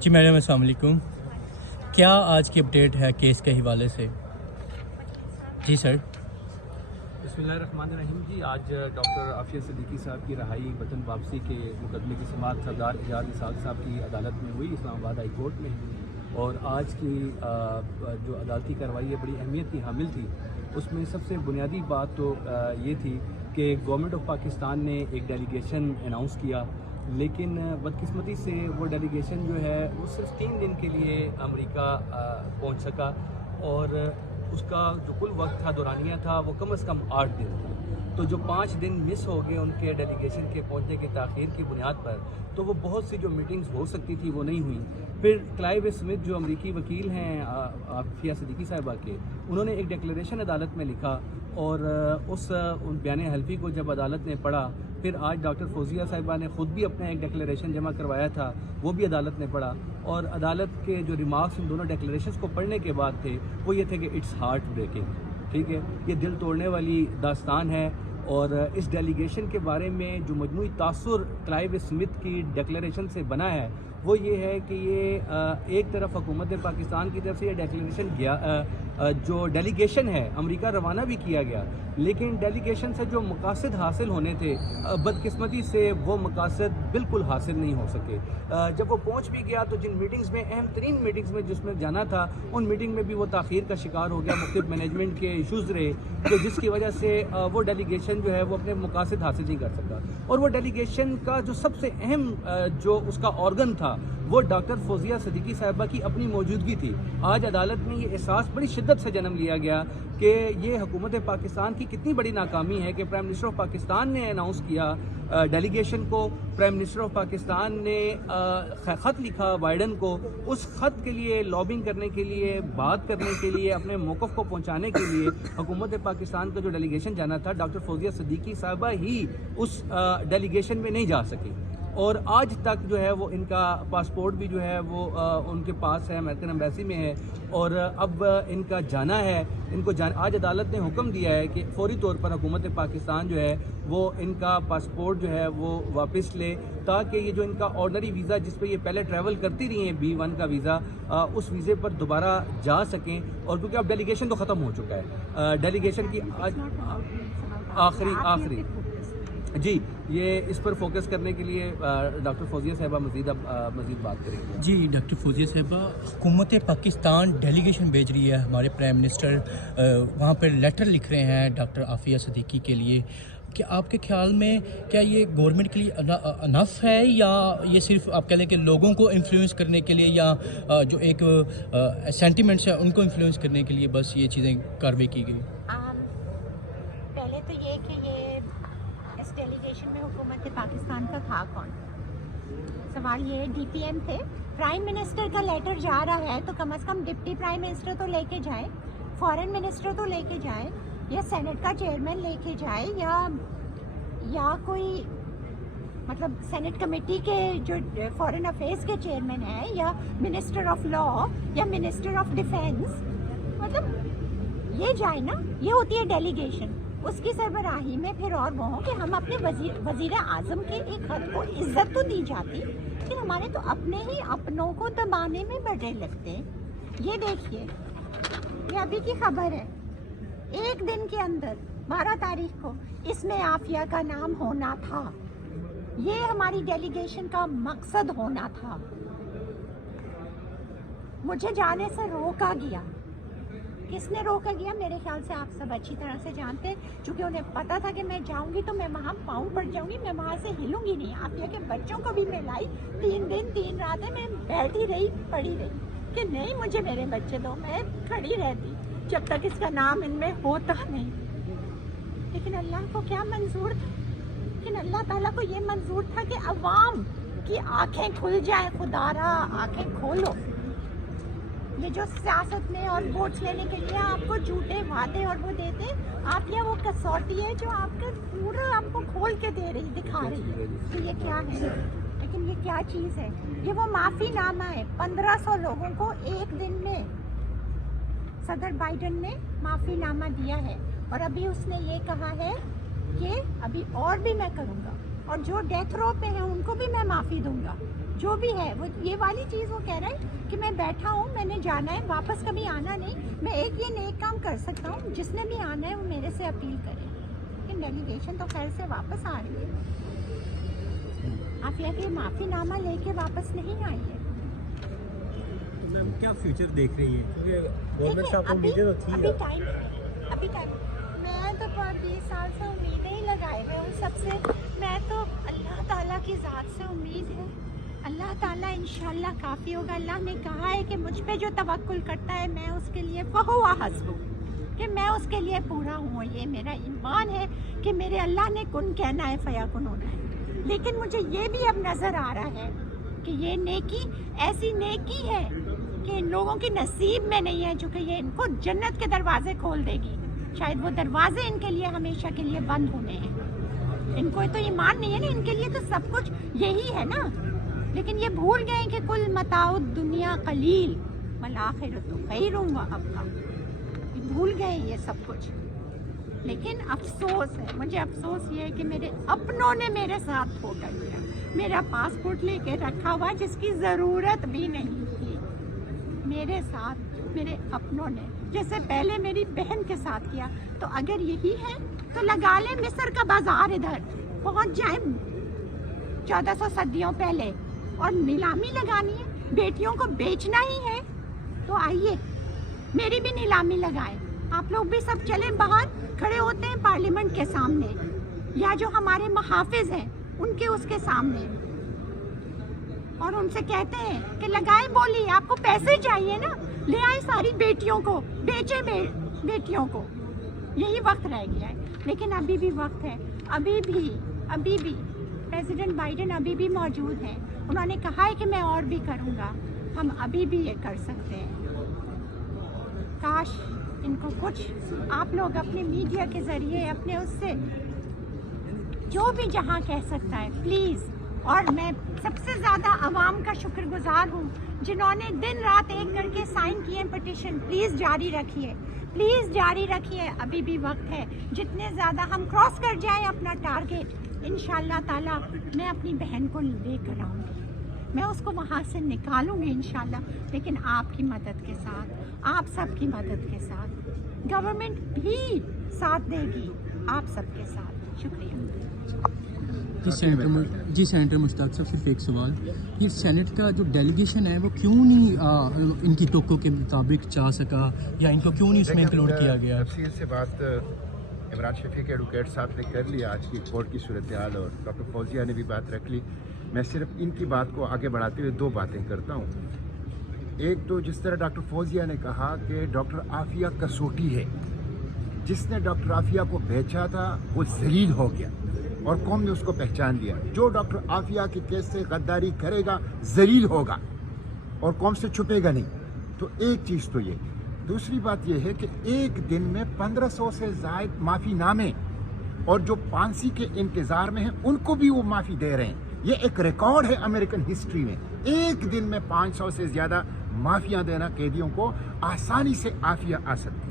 جی madam السلام علیکم. کیا آج کی اپڈیٹ ہے کیس کے حوالے سے؟ جی سر. بسم اللہ الرحمن الرحیم. جی آج ڈاکٹر عافیہ صدیقی صاحب کی رہائی وطن واپسی کے مقدمے کی سماعت سردار اعجاز اسحاق صاحب کی عدالت میں ہوئی، اسلام آباد ہائی کورٹ میں. اور آج کی جو عدالتی کارروائی ہے بڑی اہمیت کی حامل تھی. اس میں سب سے بنیادی بات تو یہ تھی کہ گورنمنٹ آف پاکستان نے ایک ڈیلیگیشن اناؤنس کیا، لیکن بدقسمتی سے وہ ڈیلیگیشن جو ہے وہ صرف 3 دن کے لیے امریکہ پہنچ سکا، اور اس کا جو کل وقت تھا دورانیہ تھا وہ کم از کم 8 دن تھا. تو جو 5 دن مس ہو گئے ان کے ڈیلیگیشن کے پہنچنے کی تاخیر کی بنیاد پر، تو وہ بہت سی جو میٹنگز ہو سکتی تھی وہ نہیں ہوئیں. پھر کلائیو اسمتھ جو امریکی وکیل ہیں عافیہ صدیقی صاحبہ کے، انہوں نے ایک ڈیکلیریشن عدالت میں لکھا، اور اس بیان حلفی کو جب عدالت نے پڑھا، پھر آج ڈاکٹر فوزیہ صاحبہ نے خود بھی اپنا ایک ڈیکلیریشن جمع کروایا تھا، وہ بھی عدالت نے پڑھا. اور عدالت کے جو ریمارکس ان دونوں ڈیکلیریشنز کو پڑھنے کے بعد تھے وہ یہ تھے کہ اٹس ہارٹ بریکنگ. ٹھیک ہے، یہ دل توڑنے والی داستان ہے. اور اس ڈیلیگیشن کے بارے میں جو مجموعی تاثر کلائیو اسمتھ کی ڈیکلیریشن سے بنا ہے وہ یہ ہے کہ یہ ایک طرف حکومت پاکستان کی طرف سے یہ ڈیکلیریشن گیا، جو ڈیلیگیشن ہے امریکہ روانہ بھی کیا گیا، لیکن ڈیلیگیشن سے جو مقاصد حاصل ہونے تھے بدقسمتی سے وہ مقاصد بالکل حاصل نہیں ہو سکے. جب وہ پہنچ بھی گیا تو جن میٹنگز میں اہم ترین میٹنگز میں جس میں جانا تھا ان میٹنگ میں بھی وہ تاخیر کا شکار ہو گیا. مختلف مینجمنٹ کے ایشوز رہے کہ جس کی وجہ سے وہ ڈیلیگیشن جو ہے وہ اپنے مقاصد حاصل نہیں کر سکتا. اور وہ ڈیلیگیشن کا جو سب سے اہم جو اس کا آرگن تھا وہ ڈاکٹر فوزیہ صدیقی صاحبہ کی اپنی موجودگی تھی. آج عدالت میں یہ احساس بڑی شدت سے جنم لیا گیا کہ یہ حکومت پاکستان کی کتنی بڑی ناکامی ہے کہ پرائم منسٹر آف پاکستان نے اناؤنس کیا ڈیلیگیشن کو. پرائم منسٹر آف پاکستان نے خط لکھا بائیڈن کو، اس خط کے لیے لابنگ کرنے کے لیے، بات کرنے کے لیے، اپنے موقف کو پہنچانے کے لیے حکومت پاکستان کا جو ڈیلیگیشن جانا تھا ڈاکٹر فوزیہ صدیقی صاحبہ ہی اس ڈیلیگیشن میں نہیں جا سکی. اور آج تک جو ہے وہ ان کا پاسپورٹ بھی جو ہے وہ ان کے پاس ہے، امریکن ایمبیسی میں ہے، اور اب ان کا جانا ہے. ان کو آج عدالت نے حکم دیا ہے کہ فوری طور پر حکومت پاکستان جو ہے وہ ان کا پاسپورٹ جو ہے وہ واپس لے، تاکہ یہ جو ان کا آرڈنری ویزا جس پہ یہ پہلے ٹریول کرتی رہی ہیں B1 کا ویزا، اس ویزے پر دوبارہ جا سکیں. اور کیونکہ اب ڈیلیگیشن تو ختم ہو چکا ہے، ڈیلیگیشن کی آخری جی یہ اس پر فوکس کرنے کے لیے ڈاکٹر فوزیہ صاحبہ مزید بات کریں گے. جی ڈاکٹر فوزیہ صاحبہ، حکومت پاکستان ڈیلیگیشن بھیج رہی ہے، ہمارے پرائم منسٹر وہاں پر لیٹر لکھ رہے ہیں ڈاکٹر عافیہ صدیقی کے لیے. کہ آپ کے خیال میں کیا یہ گورنمنٹ کے لیے انف ہے، یا یہ صرف آپ کہہ لیں کہ لوگوں کو انفلوئنس کرنے کے لیے، یا جو ایک سینٹیمنٹس ہیں ان کو انفلوئنس کرنے کے لیے بس یہ چیزیں کارروائی کی گئی؟ پہلے تو یہ کہ یہ اس ڈیلیگیشن میں حکومت پاکستان کا تھا کون؟ سوال یہ DPM تھے. پرائم منسٹر کا لیٹر جا رہا ہے تو کم از کم ڈپٹی پرائم منسٹر تو لے کے جائے، فارن منسٹر تو لے کے جائے، یا سینٹ کا چیئرمین لے کے جائے، یا کوئی مطلب سینٹ کمیٹی کے جو فارن افیئرس کے چیئرمین ہیں، یا منسٹر آف لا، یا منسٹر آف ڈیفینس. مطلب یہ جائے نا، یہ ہوتی ہے ڈیلیگیشن. اس کی سربراہی میں پھر اور وہ ہوں کہ ہم اپنے وزیر اعظم کے ایک خط کو عزت تو دی جاتی، لیکن ہمارے تو اپنے ہی اپنوں کو دبانے میں بڑے لگتے. یہ دیکھیے، یہ ابھی کی خبر ہے، 1 دن کے اندر 12 تاریخ کو اس میں عافیہ کا نام ہونا تھا. یہ ہماری ڈیلیگیشن کا مقصد ہونا تھا. مجھے جانے سے روکا گیا. کس نے روکا گیا؟ میرے خیال سے آپ سب اچھی طرح سے جانتے، چونکہ انہیں پتا تھا کہ میں جاؤں گی تو میں وہاں پاؤں پڑ جاؤں گی، میں وہاں سے ہلوں گی نہیں. عافیہ کے بچوں کو بھی میں لائی، 3 دن 3 راتیں میں بیٹھی رہی، پڑی رہی کہ نہیں مجھے میرے بچے دو. میں کھڑی رہتی جب تک اس کا نام ان میں ہوتا نہیں. لیکن اللہ کو کیا منظور تھا؟ لیکن اللہ تعالیٰ کو یہ منظور تھا کہ عوام کی آنکھیں کھل جائیں. خدا را آنکھیں کھولو. یہ جو سیاست میں اور ووٹس لینے کے لیے آپ کو جھوٹے وعدے اور وہ دیتے، آپ یہ وہ کسوٹی ہے جو آپ کا پورا آپ کو کھول کے دے رہی، دکھا رہی ہے کہ یہ کیا ہے. لیکن یہ کیا چیز ہے؟ یہ وہ معافی نامہ ہے. 1500 لوگوں کو 1 دن میں صدر بائیڈن نے معافی نامہ دیا ہے، اور ابھی اس نے یہ کہا ہے کہ ابھی اور بھی میں کروں گا، اور جو ڈیتھ رو پہ ہیں ان کو بھی میں معافی دوں گا. جو بھی ہے وہ یہ والی چیز وہ کہہ رہا ہے کہ میں بیٹھا ہوں، میں نے جانا ہے، واپس کبھی آنا نہیں. میں ایک یہ نیک کام کر سکتا ہوں، جس نے بھی آنا ہے وہ میرے سے اپیل کرے. لیکن ڈیلیگیشن تو خیر سے واپس آ رہی ہے، عافیہ کے معافی نامہ لے کے واپس نہیں آئی ہے. میم کیا فیوچر دیکھ رہی ہے؟ گورنمنٹ سے آپ کو ابھی امیدیں تو تھی. ابھی ٹائم ہے، ابھی ٹائم. میں تو 20 سال سے امیدیں ہی لگائے ہوئے ہوں سب سے. میں تو اللہ تعالیٰ کی ذات سے امید ہے، اللہ تعالیٰ انشاءاللہ کافی ہوگا. اللہ نے کہا ہے کہ مجھ پہ جو توکل کرتا ہے میں اس کے لیے فہو حسبہ، کہ میں اس کے لیے پورا ہوں. یہ میرا ایمان ہے کہ میرے اللہ نے کن کہنا ہے فیکن ہونا ہے. لیکن مجھے یہ بھی اب نظر آ رہا ہے کہ یہ نیکی ایسی نیکی ہے کہ ان لوگوں کی نصیب میں نہیں ہے، چونکہ یہ ان کو جنت کے دروازے کھول دے گی. شاید وہ دروازے ان کے لیے ہمیشہ کے لیے بند ہونے ہیں. ان کو تو ایمان نہیں ہے نا، ان کے لیے تو سب کچھ یہی ہے نا. لیکن یہ بھول گئے کہ کل متاع الدنیا قلیل والآخرۃ خیر و ابقیٰ. بھول گئے یہ سب کچھ. لیکن افسوس ہے، مجھے افسوس یہ ہے کہ میرے اپنوں نے میرے ساتھ دھوکہ کیا. میرا پاسپورٹ لے کے رکھا ہوا جس کی ضرورت بھی نہیں تھی میرے ساتھ میرے اپنوں نے، جیسے پہلے میری بہن کے ساتھ کیا. تو اگر یہی ہے تو لگا لیں مصر کا بازار، ادھر پہنچ جائیں 1400 صدیوں پہلے، اور نیلامی لگانی ہے، بیٹیوں کو بیچنا ہی ہے تو آئیے میری بھی نیلامی لگائیں. آپ لوگ بھی سب چلیں باہر، کھڑے ہوتے ہیں پارلیمنٹ کے سامنے یا جو ہمارے محافظ ہیں ان کے اس کے سامنے، اور ان سے کہتے ہیں کہ لگائیں بولی. آپ کو پیسے چاہیے نا، لے آئیں ساری بیٹیوں کو، بیچے بیٹیوں کو. یہی وقت رہ گیا ہے. لیکن ابھی بھی وقت ہے، ابھی بھی پریزیڈنٹ بائیڈن ابھی بھی موجود ہیں. انہوں نے کہا ہے کہ میں اور بھی کروں گا. ہم ابھی بھی یہ کر سکتے ہیں. کاش ان کو کچھ آپ لوگ اپنے میڈیا کے ذریعے اپنے اس سے جو بھی جہاں کہہ سکتا ہے پلیز. اور میں سب سے زیادہ عوام کا شکر گزار ہوں جنہوں نے دن رات ایک کر کے سائن کیے پٹیشن. پلیز جاری رکھیے، پلیز جاری رکھیے. ابھی بھی وقت ہے. جتنے زیادہ ہم کراس کر جائیں اپنا ٹارگیٹ، انشاءاللہ تعالیٰ میں اپنی بہن کو لے کر آؤں گی، میں اس کو وہاں سے نکالوں گی انشاءاللہ. لیکن آپ کی مدد کے ساتھ، آپ سب کی مدد کے ساتھ، گورنمنٹ بھی ساتھ دے گی آپ سب کے ساتھ. شکریہ. جی سینیٹر مشتاق صاحب، صرف ایک سوال. یہ سینٹ کا جو ڈیلیگیشن ہے وہ کیوں نہیں ان کی توقع کے مطابق چاہ سکا، یا ان کو کیوں نہیں اس میں انکلوڈ کیا گیا؟ تفصیل سے بات عمران شفیق ایڈوکیٹ صاحب نے کر لی آج کی کورٹ کی صورتحال، اور ڈاکٹر فوزیہ نے بھی بات رکھ لی. میں صرف ان کی بات کو آگے بڑھاتے ہوئے دو باتیں کرتا ہوں. ایک تو جس طرح ڈاکٹر فوزیہ نے کہا کہ ڈاکٹر عافیہ کسوٹی ہے، جس نے ڈاکٹر عافیہ کو بیچا تھا وہ ذلیل ہو گیا اور قوم نے اس کو پہچان لیا. جو ڈاکٹر عافیہ کے کیس سے غداری کرے گا ذلیل ہوگا اور قوم سے چھپے گا نہیں. تو ایک چیز تو یہ. دوسری بات یہ ہے کہ ایک دن میں 1500 سے زائد معافی نامے، اور جو پھانسی کے انتظار میں ہیں ان کو بھی وہ معافی دے رہے ہیں. یہ ایک ریکارڈ ہے امریکن ہسٹری میں. ایک دن میں 500 سے زیادہ معافیاں دینا قیدیوں کو. آسانی سے عافیہ آ سکتی.